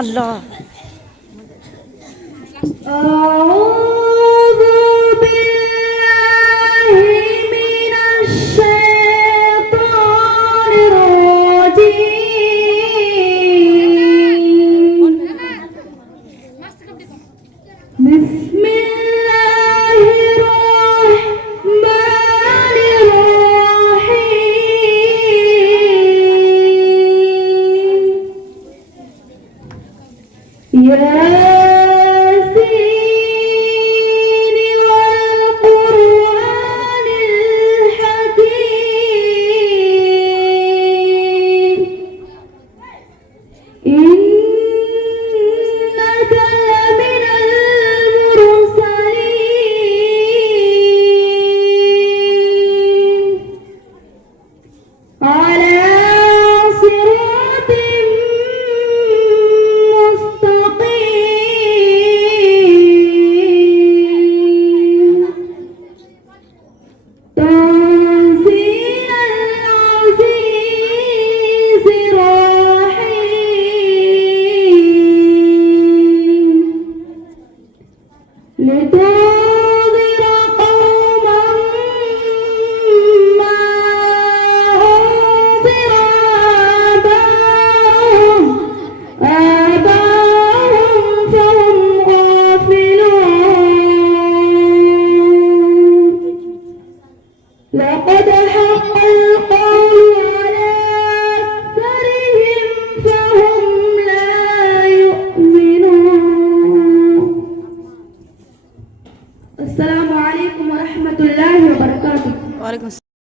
الله. أعوذ بالله من الشيطان الرجيم. بسم الله الرحمن الرحيم. ياسين والقرآن الحكيم. إنك لمن المرسلين على صراط مستقيم. تنزيل العزيز الرحيم. لتنذر قوما ما أنذر آباؤهم فهم غافلون. لقد حق القول